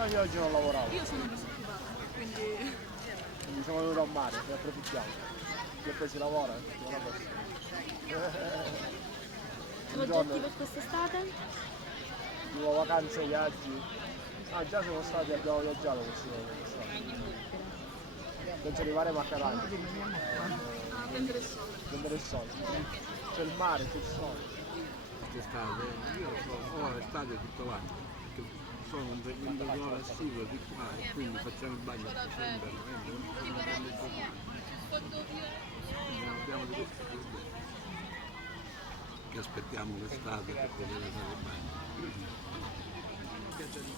No, io oggi non lavoravo, Io sono disoccupata, quindi quindi sono venuto a mare, ne approfittiamo. Che poi si lavora, non la posso. Un giorno, Progetti per quest'estate? tipo vacanze, viaggi. Ah, già siamo stati, abbiamo viaggiato quest'anno. Penso di fare Maccarani, a prendere il sole. prendere il sole. C'è il mare, c'è il sole. Quest'estate, io ho l'estate tutto l'anno, perché sono un frequentatore assiduo di qua e quindi facciamo il bagno a dicembre, novembre, non belle giornate. Abbiamo di questo problema, che aspettiamo l'estate per poter fare il bagno. Spiaggia di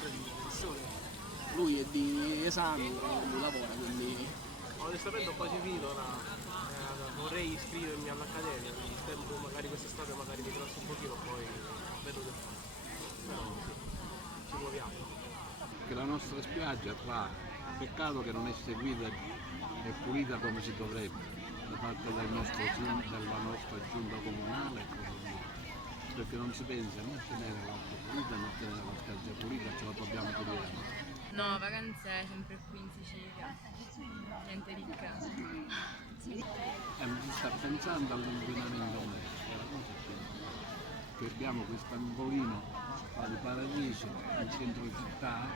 prendere il sole. Lui è di esami, lui lavora, quindi Onestamente ho quasi finito vorrei iscrivermi all'accademia, il tempo magari quest'estate magari mi rilasso un pochino, poi vedo che fa. Però sì, ci muoviamo. Che la nostra spiaggia qua, peccato che non è seguita e pulita come si dovrebbe, da parte dalla nostra giunta comunale e così via. Perché non si pensa né a tenere l'acqua pulita né a tenere la spiaggia pulita, ce la dobbiamo pulire noi. No, vacanze sempre qui in Sicilia, niente di che. Si sta pensando all'inquinamento medico, la cosa è che abbiamo questo angolino qua di Paradiso, in centro città,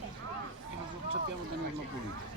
e non sappiamo tenerlo pulito.